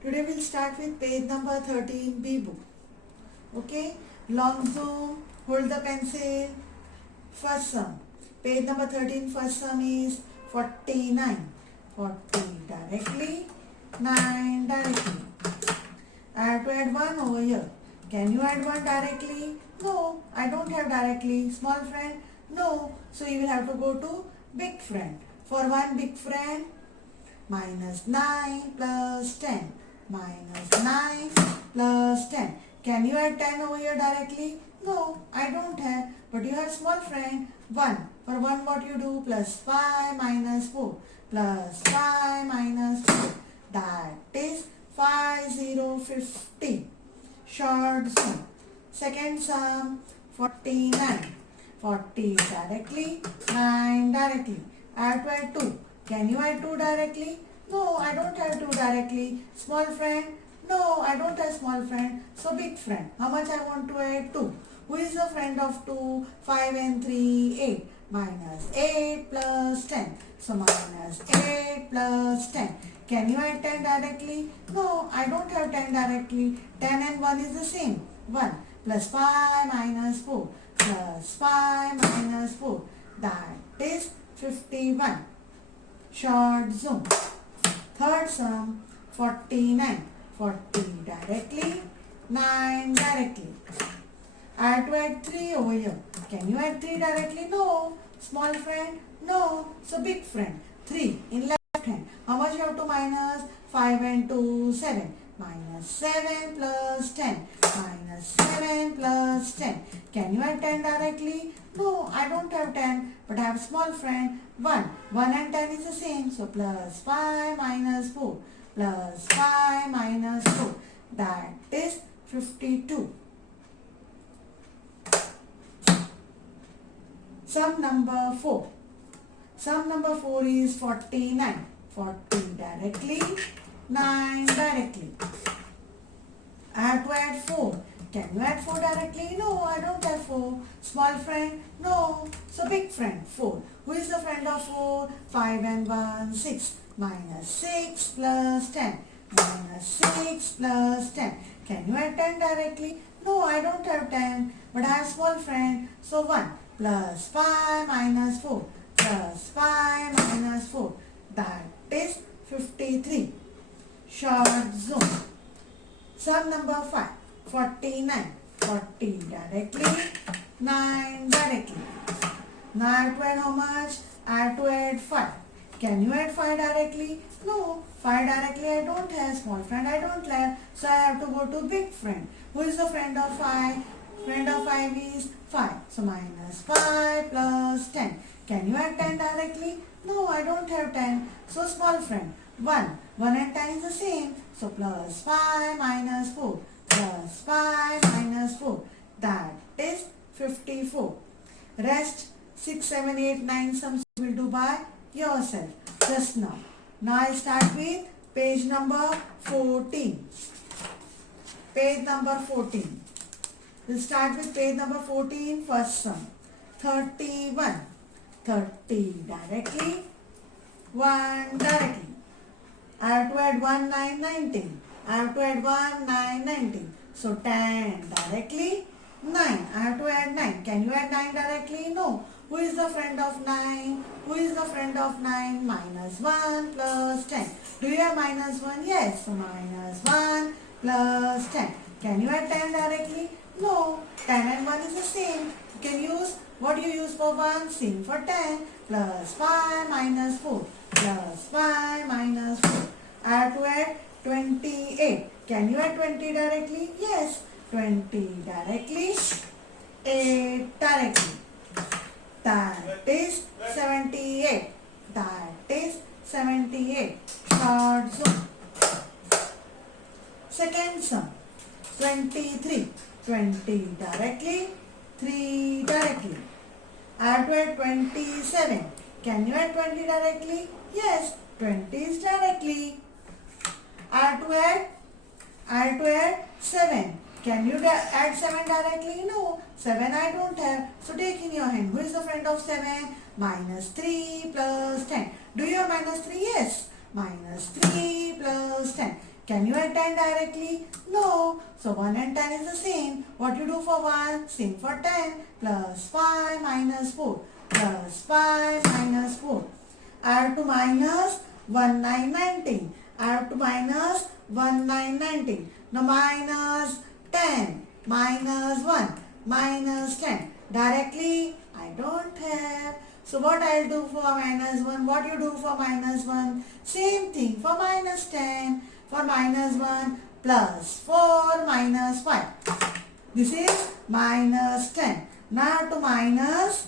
Today we'll start with page number 13 B book. Okay, long zoom, hold the pencil. First sum, page number 13, first sum is 49. 40 directly, 9 directly. I have to add 1 over here. Can you add 1 directly? No, I don't have directly. Small friend? No. So you will have to go to big friend. For one big friend, minus 9 plus 10. Minus 9 plus 10. Can you add 10 over here directly? No, I don't have. But you have small friend, 1. For 1 what you do? Plus 5 minus 4. Plus 5 minus 4. That is 5, 0, 50. Short sum. Second sum, 49. 40 directly, 9 directly. I have to add 2. Can you add 2 directly? No, I don't have 2 directly. Small friend? No, I don't have small friend. So big friend. How much I want to add? 2. Who is the friend of 2? 5 and 3, 8. Minus 8 plus 10. So minus 8 plus 10. Can you add 10 directly? No, I don't have 10 directly. 10 and 1 is the same. 1 plus 5 minus 4 plus 5 minus 4. That is 51. Short zoom. Third sum, 49. 40 directly, 9 directly. I have to add 3 over here. Can you add 3 directly? No. Small friend? No. So big friend. 3 in left hand. How much you have to minus? 5 and 2, 7. Minus 7 plus 10. Minus 7 plus 10. Can you add 10 directly? No, I don't have 10. But I have small friend, 1. 1 and 10 is the same. So plus 5 minus 4. Plus 5 minus 4. That is 52. Sum number 4. Sum number 4 is 49. 40 directly, 9 directly. I have to add 4. Can you add 4 directly? No, I don't have 4. Small friend? No. So big friend, 4. Who is the friend of 4? 5 and 1, 6. Minus 6 plus 10. Minus 6 plus 10. Can you add 10 directly? No, I don't have 10. But I have small friend. So 1 plus 5 minus 4 plus 5 minus 4. That is 53. Short zoom. Sum number 5. 49. 40 directly, 9 directly. Now I have to add how much? I have to add 5. Can you add 5 directly? No. 5 directly I don't have. Small friend I don't have. So I have to go to big friend. Who is the friend of 5? Friend of 5 is 5. So minus 5 plus 10. Can you add 10 directly? No, I don't have 10. So small friend, 1. 1 and 10 is the same. So plus 5 minus 4. Plus 5 minus 4. That is 54. Rest 6, 7, 8, 9 sums you will do by yourself just now. Now I start with page number 14. Page number 14. We'll start with page number 14, first sum. 31. 30 directly, 1 directly. I have to add 1, 9, 19. I have to add 1, 9, 19. So 10 directly, 9. I have to add 9. Can you add 9 directly? No. Who is the friend of 9? Who is the friend of 9? Minus 1 plus 10. Do you have minus 1? Yes. So minus 1 plus 10. Can you add 10 directly? No. 10 and 1 is the same. You can use, what do you use for 1? Same for 10. Plus 5 minus 4. Plus 5 minus 4. I have to add 28. Can you add 20 directly? Yes. 20 directly, 8 directly. That is 78. That is 78. Short zoom. Second sum, 23. 20 directly, 3 directly. I have to add 27. Can you add 20 directly? Yes, 20 is directly. I have to add 7. Can you add 7 directly? No, 7 I don't have. So take in your hand. Who is the friend of 7? Minus 3 plus 10. Do you have minus 3? Yes. Minus 3 plus 10. Can you add 10 directly? No. So 1 and 10 is the same. What you do for 1? Same for 10. Plus 5 minus 4. Plus 5 minus 4. Add to minus 1 9 19. Add to minus 1 9 19. Now minus 10. Minus 1. Minus 10. Directly I don't have. So what I'll do for minus 1? What you do for minus 1? Same thing for minus 10. For minus 1 plus 4 minus 5. This is minus 10. Now to minus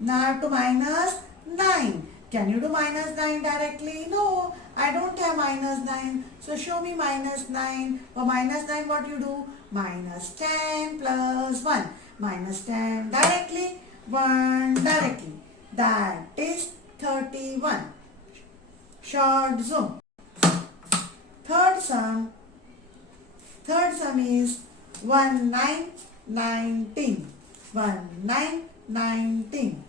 9. Can you do minus 9 directly? No, I don't have minus 9. So show me minus 9. For minus 9 what you do? Minus 10 plus 1. Minus 10 directly, 1 directly. That is 31. Short zoom. Third sum is 1 9 19. 1 9 19.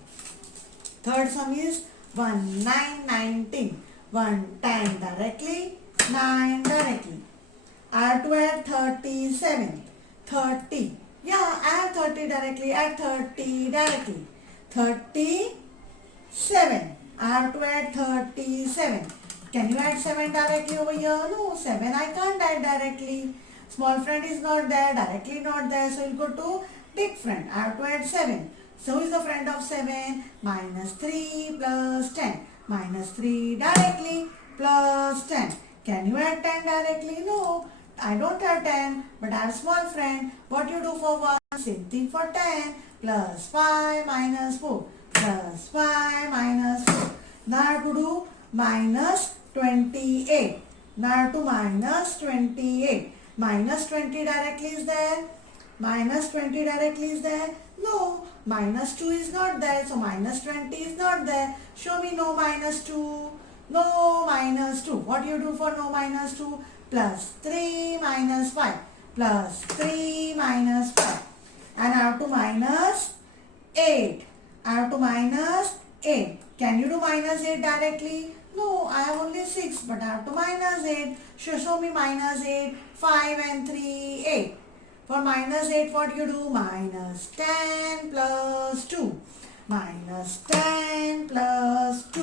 Third sum is 1 9 19. 1 10 directly, 9 directly. Add to add 37. 30. Yeah, add 30 directly. Add 30 directly. 37. Add to add 37. Can you add 7 directly over here? No, 7 I can't add directly. Small friend is not there, directly not there. So you'll go to big friend. I have to add 7. So who is the friend of 7? Minus 3 plus 10. Minus 3 directly plus 10. Can you add 10 directly? No, I don't have 10, but I have small friend. What you do for 1? Same thing for 10. Plus 5 minus 4. Plus 5 minus 4. Now I have to do minus 28. Now I have to minus 28. Minus 20 directly is there. Minus 20 directly is there. No, minus 2 is not there. So minus 20 is not there. Show me no minus 2. No minus 2. What do you do for no minus 2? Plus 3 minus 5. Plus 3 minus 5. And I have to minus 8. I have to minus 8. Can you do minus 8 directly? No, I have only 6, but I have to minus 8. Show me minus 8. 5 and 3, 8. For minus 8, what do you do? Minus 10 plus 2. Minus 10 plus 2.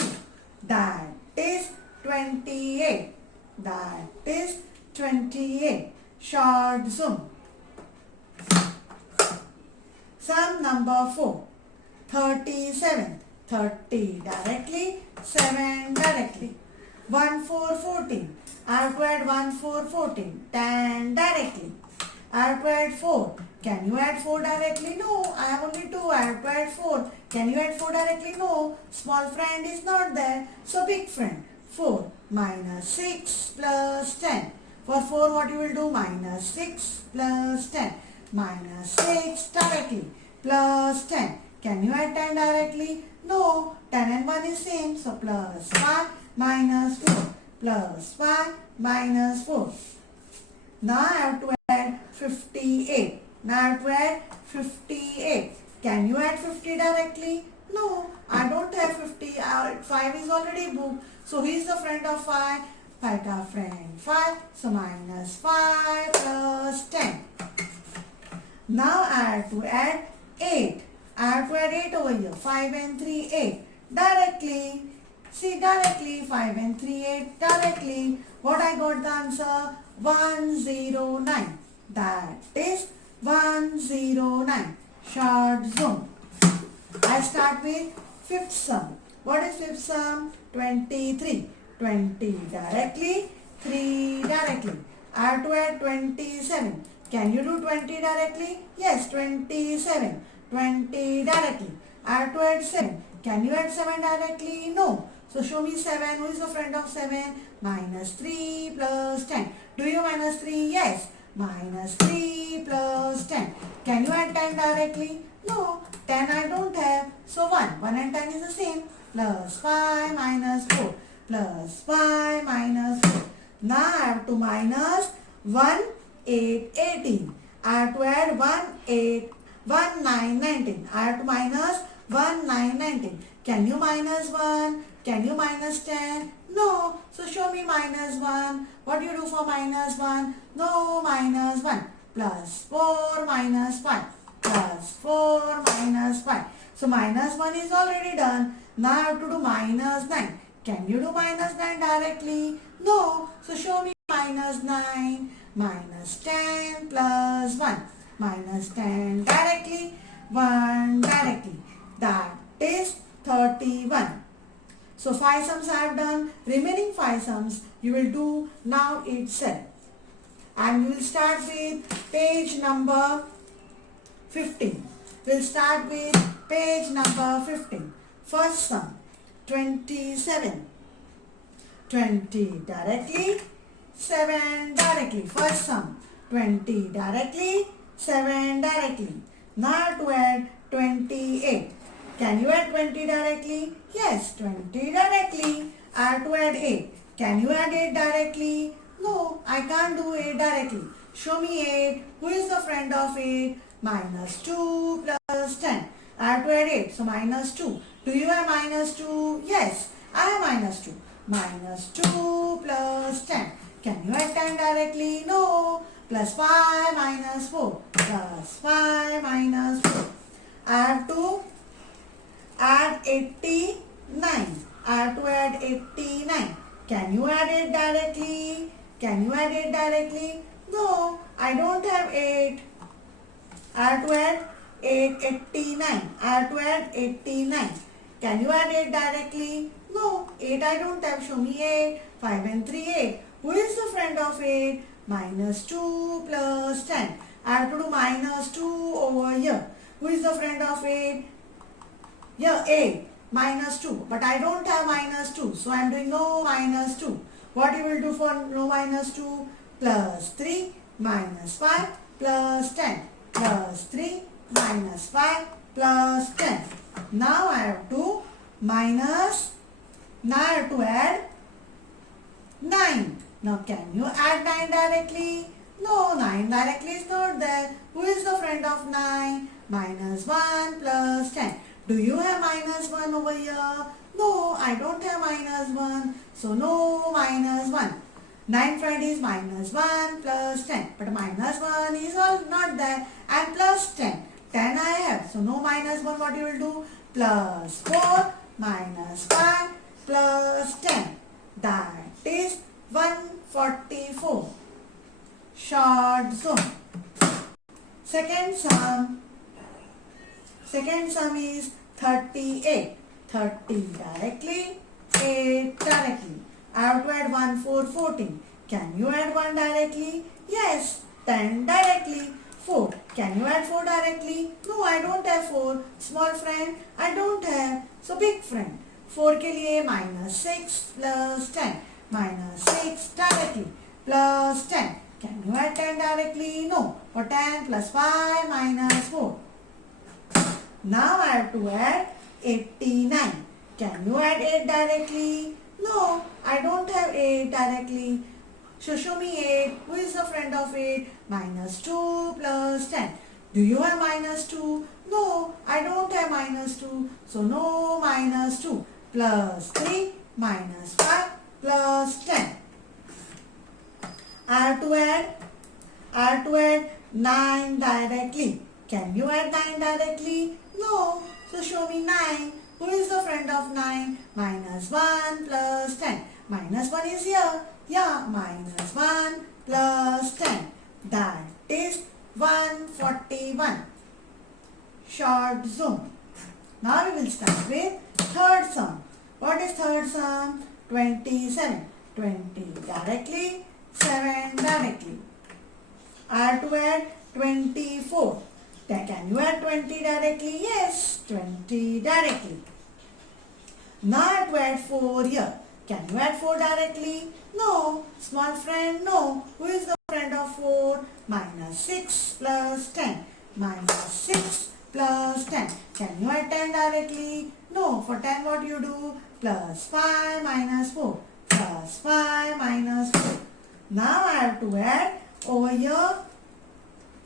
That is 28. That is 28. Short zoom. Sum number 4. 37. 30 directly, 7 directly. 1 4 14. I have to add 1 4 14. 10 directly. I have to add 4. Can you add 4 directly? No, I have only 2. I have to add 4. Can you add 4 directly? No. Small friend is not there. So big friend. 4 minus 6 plus 10. For 4 what you will do? Minus 6 plus 10. Minus 6 directly plus 10. Can you add 10 directly? No. 10 and 1 is same. So plus 5 minus 4. Plus 5 minus 4. Now I have to add 58. Now I have to add 58. Can you add 50 directly? No, I don't have 50. 5 is already booked. So he is the friend of 5. 5 are friend 5. So minus 5 plus 10. Now I have to add 8. I have to add 8 over here. 5 and 3, 8. Directly. See, directly. 5 and 3, 8. Directly. What I got the answer? 109. That is 109. Short zoom. I start with fifth sum. What is fifth sum? 23. 20 directly, 3 directly. I have to add 27. Can you do 20 directly? Yes, 27. 20 directly. I have to add 7. Can you add 7 directly? No. So show me 7. Who is the friend of 7? Minus 3 plus 10. Do you minus 3? Yes. Minus 3 plus 10. Can you add 10 directly? No. 10 I don't have. So 1. 1 and 10 is the same. Plus 5 minus 4. Plus 5 minus 4. Now I have to minus 1, 8, 18. I have to add 1, 8, 1, 9, 19. I have to minus 1, 9, 19. Can you minus 1? Can you minus 10? No. So show me minus 1. What do you do for minus 1? No, minus 1. Plus 4 minus 5. Plus 4 minus 5. So minus 1 is already done. Now I have to do minus 9. Can you do minus 9 directly? No. So show me minus 9. Minus 10 plus 1. Minus 10 directly. 1 directly. That is 31. So 5 sums I have done. Remaining 5 sums you will do now itself. And you will start with page number 15. We'll start with page number 15. First sum, 27. 20 directly, 7 directly. First sum, 20 directly, 7 directly. Now to add 28. Can you add 20 directly? Yes, 20 directly. I have to add 8. Can you add 8 directly? No, I can't do 8 directly. Show me 8. Who is the friend of 8? Minus 2 plus 10. I have to add 8. So minus 2. Do you have minus 2? Yes, I have minus 2. Minus 2 plus 10. Can you add 10 directly? No. Plus 5 minus 4. Plus 5 minus 4. I have to add 89. I have to add 89. Can you add it directly? Can you add it directly? No, I don't have 8. I have to add 89. I have to add 89. Can you add 8 directly? No, 8 I don't have. Show me 8. 5 and 3, 8. Who is the friend of 8? Minus 2 plus 10. I have to do minus 2 over here. Who is the friend of 8? Here, 8. Minus 2. But I don't have minus 2. So I am doing no minus 2. What you will do for no minus 2? Plus 3 minus 5 plus 10. Plus 3 minus 5 plus 10. Now I have to minus. Now I have to add 9. Now can you add 9 directly? No, 9 directly is not there. Who is the friend of 9? Minus 1 plus 10. Do you have minus 1 over here? No, I don't have minus 1. So no minus 1. 9 friend is minus 1 plus 10. But minus 1 is all not there. And plus 10. 10 I have. So no minus 1. What you will do? Plus 4 minus 5 plus 10. That is 144. Short zone. Second sum. Second sum is 38. 30 directly, 8 directly. I have to add 1, 4, 14. Can you add 1 directly? Yes. 10 directly. 4. Can you add 4 directly? No, I don't have 4. Small friend, I don't have. So big friend. 4 के लिए minus 6 plus 10. Minus 6 directly plus 10. Can you add 10 directly? No. For 10 plus 5 minus 4. Now I have to add 89. Can you add 8 directly? No, I don't have 8 directly. So show me 8. Who is the friend of 8? Minus 2 plus 10. Do you have minus 2? No, I don't have minus 2. So no minus 2. Plus 3 minus 5 plus 10. I have to add 9 directly. Can you add 9 directly? No. So show me 9. Who is the friend of 9? Minus 1 plus 10. Minus 1 is here. Yeah, minus 1 plus 10. That is 141. Short zone. Now we will start with third sum. What is third sum? 27. 20 directly, 7 directly. I have to add 24. Can you add 20 directly? Yes, 20 directly. Now I have to add 4 here. Can you add 4 directly? No. Small friend, no. Who is the friend of 4? Minus 6 plus 10. Minus 6 plus 10. Can you add 10 directly? No. For 10 what you do? Plus 5 minus 4. Plus 5 minus 4. Now I have to add over here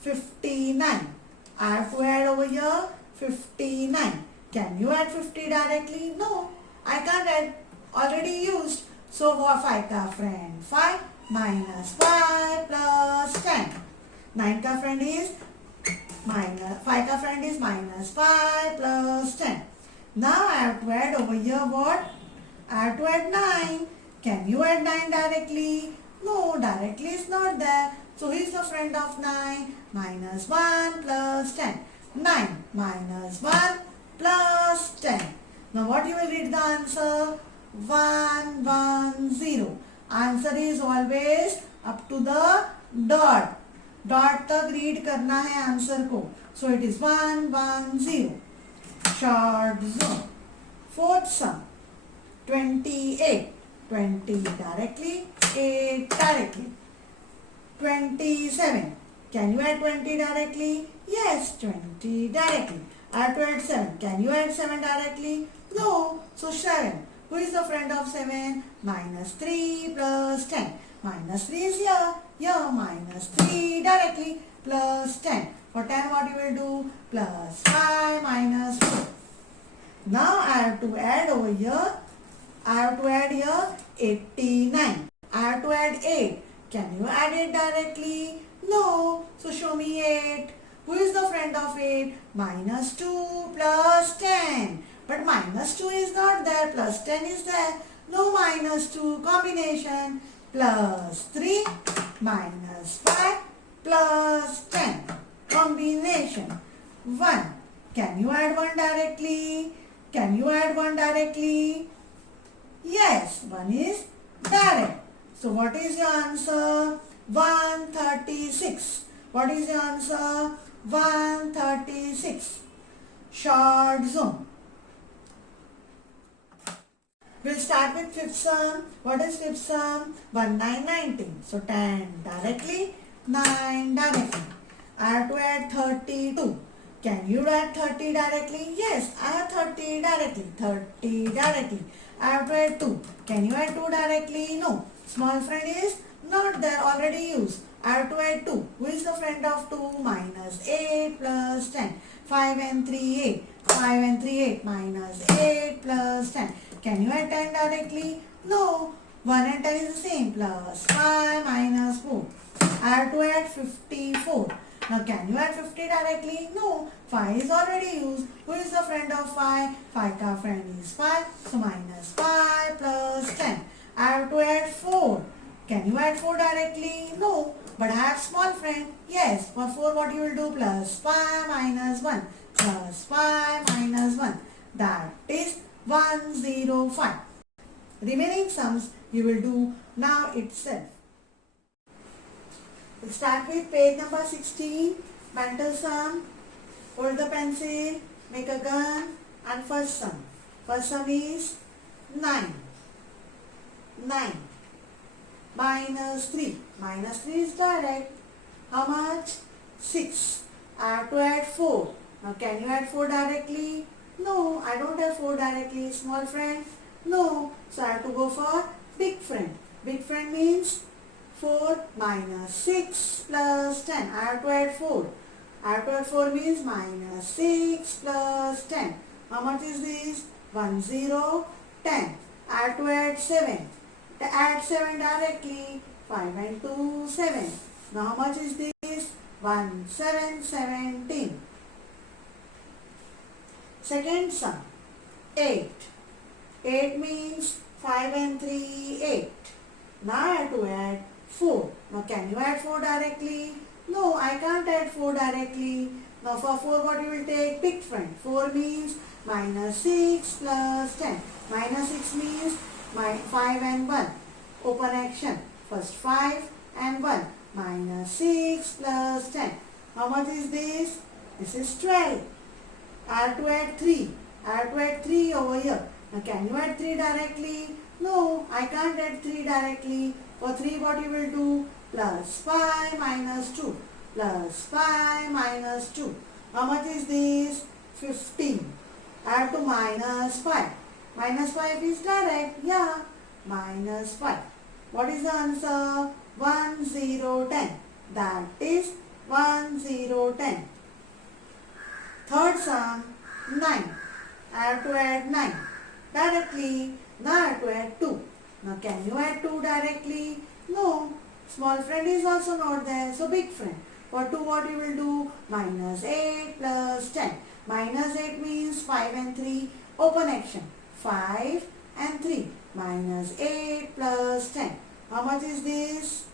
59. I have to add over here 59. Can you add 50 directly? No, I can't add. Already used. So 5 का friend 5 minus 5 plus 10. 9 का friend is minus 5 का friend is minus 5 plus 10. Now I have to add over here what? I have to add 9. Can you add 9 directly? No, directly is not there. So who is the friend of 9? Minus 1 plus 10. 9 minus 1 plus 10. Now what you will read the answer? 1, 1, 0. Answer is always up to the dot. Dot तक read करना है answer को. So it is 1, 1, 0. Short zone. Fourth sum. 28. 20 directly, 8 directly. 27. Can you add 20 directly? Yes, 20 directly. I have to add 7. Can you add 7 directly? No. So 7. Who is the friend of 7? Minus 3 plus 10. Minus 3 is here. Here minus 3 directly plus 10. For 10 what you will do? Plus 5 minus 4. Now I have to add over here. I have to add here 89. I have to add 8. Can you add it directly? No. So show me 8. Who is the friend of 8? Minus 2 plus 10. But minus 2 is not there. Plus 10 is there. No minus 2. Combination. Plus 3 minus 5 plus 10. Combination. 1. Can you add 1 directly? Can you add 1 directly? Yes, 1 is direct. So what is your answer? 136. What is your answer? 136. Short zone. We'll start with fifth sum. What is fifth sum? 1, 9, 19. So 10 directly, 9 directly. I have to add 32. Can you add 30 directly? Yes, I have 30 directly. 30 directly. I have to add 2. Can you add 2 directly? No. Small friend is not there, already used. I have to add 2. Who is the friend of 2? Minus 8 plus 10. 5 and 3, 8. 5 and 3, 8 minus 8 plus 10. Can you add 10 directly? No. 1 and 10 is the same. Plus 5 minus 4. I have to add 54. Now can you add 50 directly? No. 5 is already used. Who is the friend of 5? 5 ka friend is 5. So minus 5 plus 10. I have to add 4. Can you add 4 directly? No. But I have small friend. Yes. For 4 what you will do? Plus 5 minus 1. Plus 5 minus 1. That is 105. Remaining sums you will do now itself. We'll start with page number 16. Mental sum. Hold the pencil. Make a gun. And first sum. First sum is 9. 9 minus 3. Minus 3 is direct. How much? 6. I have to add 4. Now can you add 4 directly? No, I don't have 4 directly. Small friend? No. So I have to go for big friend. Big friend means 4 minus 6 plus 10. I have to add 4. I have to add 4 means minus 6 plus 10. How much is this? 1, 0, 10. I have to add 7. Add 7 directly. 5 and 2, 7. Now how much is this? 1, 7, 17. Second sum. 8. 8 means 5 and 3, 8. Now I have to add 4. Now can you add 4 directly? No, I can't add 4 directly. Now for 4 what you will take? Big friend. 4 means minus 6 plus 10. Minus 6 means 5 and 1. Open action. First 5 and 1. Minus 6 plus 10. How much is this? This is 12. I have to add 3. I have to add 3 over here. Now can you add 3 directly? No, I can't add 3 directly. For 3 what you will do? Plus 5 minus 2. Plus 5 minus 2. How much is this? 15. I have to minus 5. Minus 5 is direct. Yeah. Minus 5. What is the answer? 1, 0, 10. That is 1, 0, 10. Third sum, 9. I have to add 9. Directly, now I have to add 2. Now can you add 2 directly? No. Small friend is also not there. So big friend. For 2 what you will do? Minus 8 plus 10. Minus 8 means 5 and 3. Open action. 5 and 3. Minus 8 plus 10. How much is this?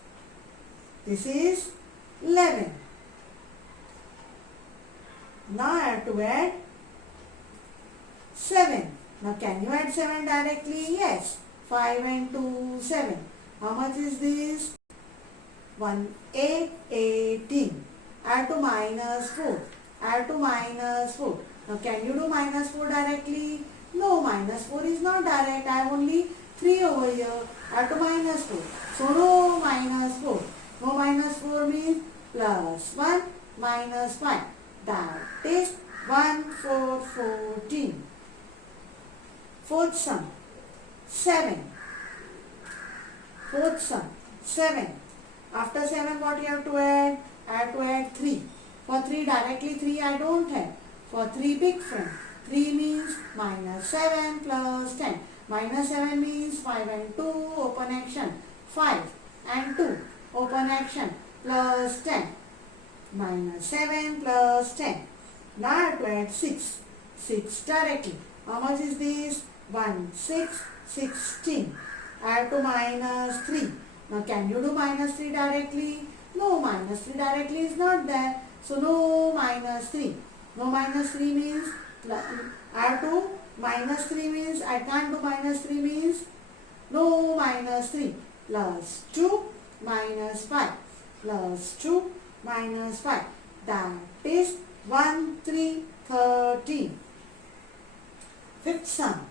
This is 11. Now I have to add 7. Now can you add 7 directly? Yes. 5 and 2, 7. How much is this? 1, 8, 18. Add to minus 4. Add to minus 4. Now can you do minus 4 directly? No, minus 4 is not direct. I have only 3 over here. Add to minus 4. So no minus 4. No minus 4 means plus 1 minus 5. That is 1, 4, 14. Fourth sum, 7. Fourth sum, 7. After 7 what you have to add? I have to add 3. For 3 directly 3 I don't have. For 3 big friend, 3 means minus 7 plus 10. Minus 7 means 5 and 2, open action. 5 and 2, open action, plus 10. Minus 7 plus 10. Now I have to add 6. 6 directly. How much is this? 1, 6, 16. Add to minus 3. Now can you do minus 3 directly? No, minus 3 directly is not there. So no minus 3. No minus 3 means add to minus 3 means I can't do minus 3 means no minus 3 plus 2 minus 5 plus 2 minus 5. That is 1, 3, 13. Fifth sum.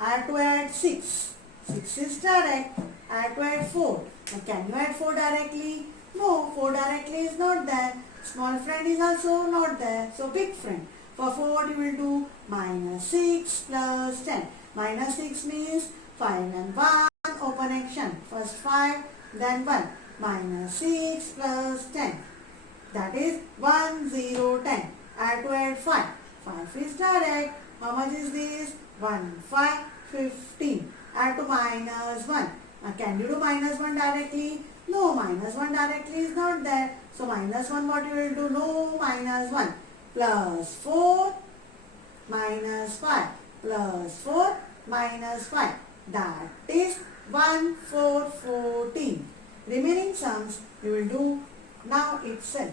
I have to add 6. 6 is direct. I have to add 4. Now can you add 4 directly? No, 4 directly is not there. Small friend is also not there. So big friend. For 4 what you will do? Minus 6 plus 10. Minus 6 means 5 and 1. Open action. First 5 then 1. Minus 6 plus 10. That is 1, 0, 10. I have to add 5. 5 is direct. How much is this? 1, 5, 15. Add to minus 1. Now can you do minus 1 directly? No, minus 1 directly is not there. So minus 1 what you will do? No, minus 1. Plus 4 minus 5. Plus 4 minus 5. That is 1, 4, 14. Remaining sums you will do now itself.